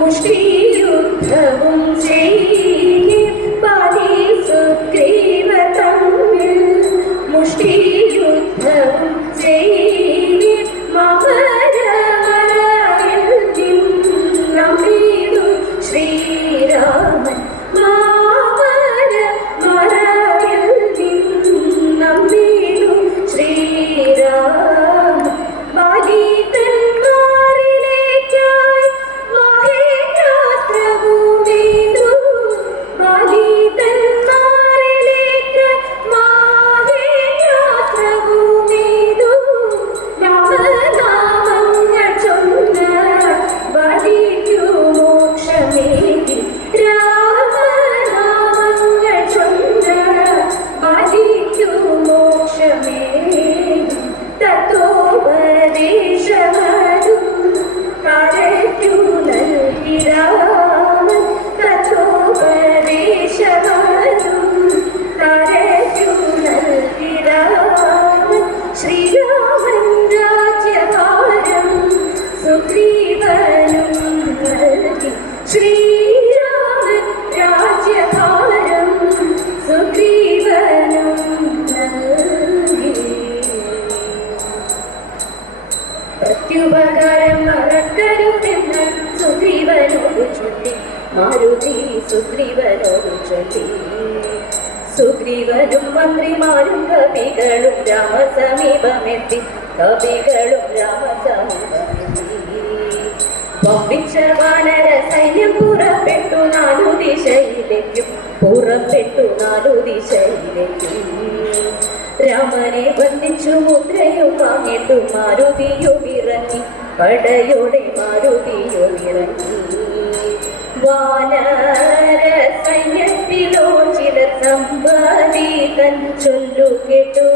मुष्टियुद्धं മാരുതി സുഗ്രീവനോടു ചൊല്ലി. സുഗ്രീവനും മന്ത്രിമാരും കവികളും രാമസമീപമെത്തി. കവികളും രാമസമീപമെത്തി. വമ്പിച്ച വാനര സൈന്യം പുറപ്പെട്ടു നാലു ദിശയിലേക്കും. പുറപ്പെട്ടു നാലു ദിശയിലേക്കും. രാമനെ വന്ദിച്ചു മുദ്രയും വാങ്ങിട്ടു മാരുതിയും ഇറങ്ങി. പടയോടെ മാരുതിയും ഇറങ്ങി. വാനര സൈന്യത്തിലോ ചിലർ സംവാദിതൻ ചൊല്ലു കേട്ടു.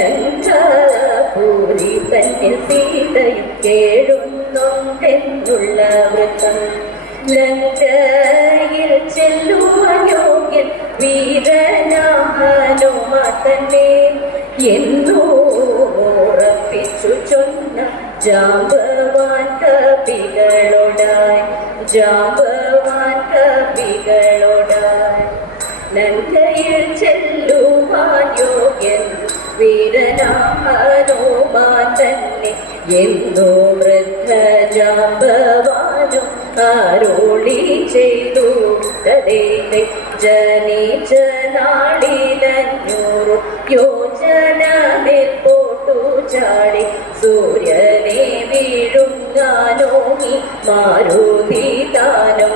ലങ്കാപുരി തന്നെ സീതയും കേഴുന്നുണ്ടെന്നുള്ള വൃത്തം. ലങ്കയിൽ ചെല്ലുവാൻ യോഗ്യൻ വീരനാം ഹനുമാൻ തന്നെ എന്നോ ഉറപ്പിച്ചു ചൊന്ന ജാമ്പവാൻ കവികളോടായി. ജാമ്പവാൻ കവികളോടായി. ലങ്കയിൽ ചെല്ലുവാൻ യോഗ്യൻ വീരനാം ഹനുമാൻ തന്നെ എന്നോ വൃദ്ധ ജാമ്പവാനും അരുളി ചെയ്തു. കഥയിലെ ജനിച്ച നാളിലഞ്ഞൂറു യോജന മേൽപോട്ടു ചാടി. സൂര്യനെ വീഴുങ്ങാനോങ്ങി മാരുതി താനും.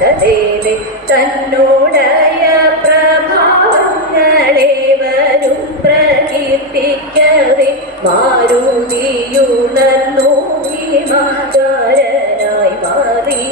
കഥയിലെ തന്നോടയ പ്രഭാവങ്ങളെ വരും പ്രകീർത്തിക്കവേ മാരുതിയുണർന്നു ഭീമാകാരനായി മാറി.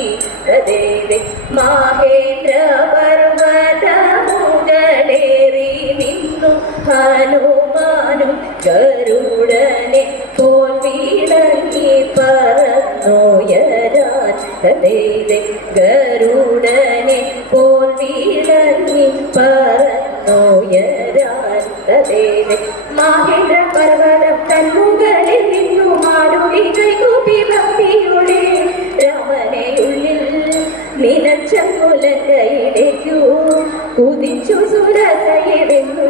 കഥയിലെ മഹേന്ദ്ര പർവ്വത മുകളേറി നിന്നു ഹനുമാനും ഗരുഡനെ പോൽ വിളങ്ങി പറന്നുയരാൻ. കഥയിലെ ഗരുഡനെ പോൽ വിളങ്ങി പറന്നുയരാൻ. കഥയിലെ മഹേന്ദ്ര പർവ്വതം തന്മുകളിൽ നിന്നു മാരുതി കൈകൂപ്പി ഭക്തിയോടെ രാമനെയുള്ളിൽ നിലച്ച മുലക്കയിലേക്കു കുതിച്ചു സുരസയെന്നു.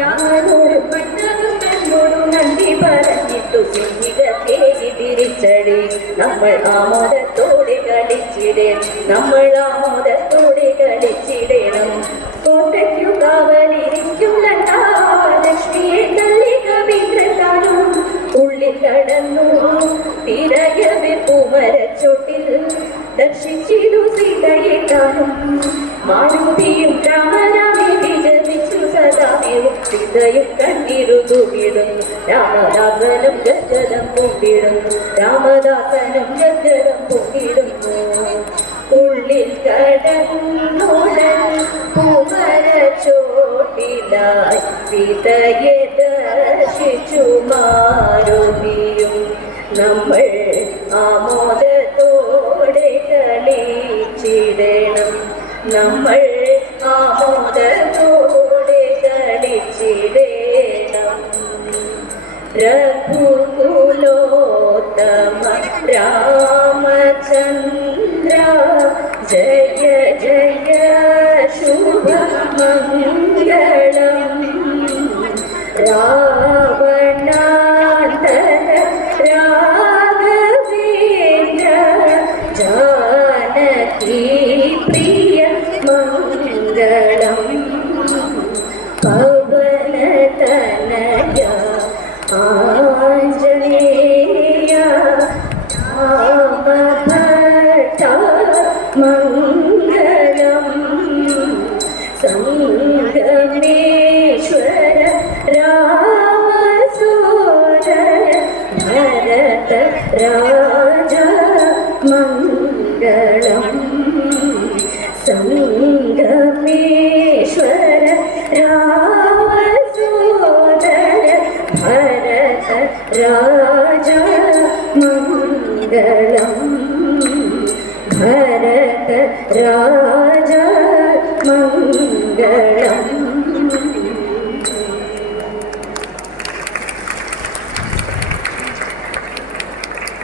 രാമനോട് പണ്ടതും തന്നോടു നന്ദി പറഞ്ഞിട്ടു സിംഹികത്തേക്ക് തിരിച്ചടി. നമ്മൾ ആമോദത്തോടെ കളിച്ചിടേണം. നമ്മൾ ആമോദത്തോടെ കളിച്ചിടേണം. കോട്ടയ്ക്കു കാവലിരിക്കും ലങ്കാലക്ഷ്മിയെ തള്ളി കവീന്ദ്രതാനും ഉള്ളിൽ കടന്നു. തിരയവെ പൂമരച്ചോട്ടിൽ ദർശിച്ചിടു സീതയെ താനും. മാരുതിയും രാമരാമെ വിജയിച്ചു സദാമേവും സീതയും കണ്ണീരു തൂകിടുന്നു. രാമദാസനും ഗദ്ഗദം പൊങ്കിടുന്നു. രാമദാസനും ഗദ്ഗദം പൊങ്കിടുന്നു. ഉള്ളിൽ കടന്നുടൻ പൂമരച്ചോട്ടിലായി സീതയെ ദർശിച്ചു മാരുതിയും. നമ്മൾ ആമോദത്തോടെ കളിച്ചിടണം. നമ്മൾ ആമോദത്തോടെ കളിച്ചിടണം. രഘുകുലോത്തമ രാമചന്ദ്ര ജയ ജയ ശുഭമംഗളം. രാവണാന്തര രാഘവേന്ദ്ര ജാനകി പ്രിയ മംഗളം. പവനതനയ ആഞ്ജനേയ രാമഭട്ട മംഗളം. സംഗമേശ്വര രാമസോദര ഭരത രാജ മംഗളം. സംഗമേശ്വര രാമസോദര ഭരത രാജ മംഗളം.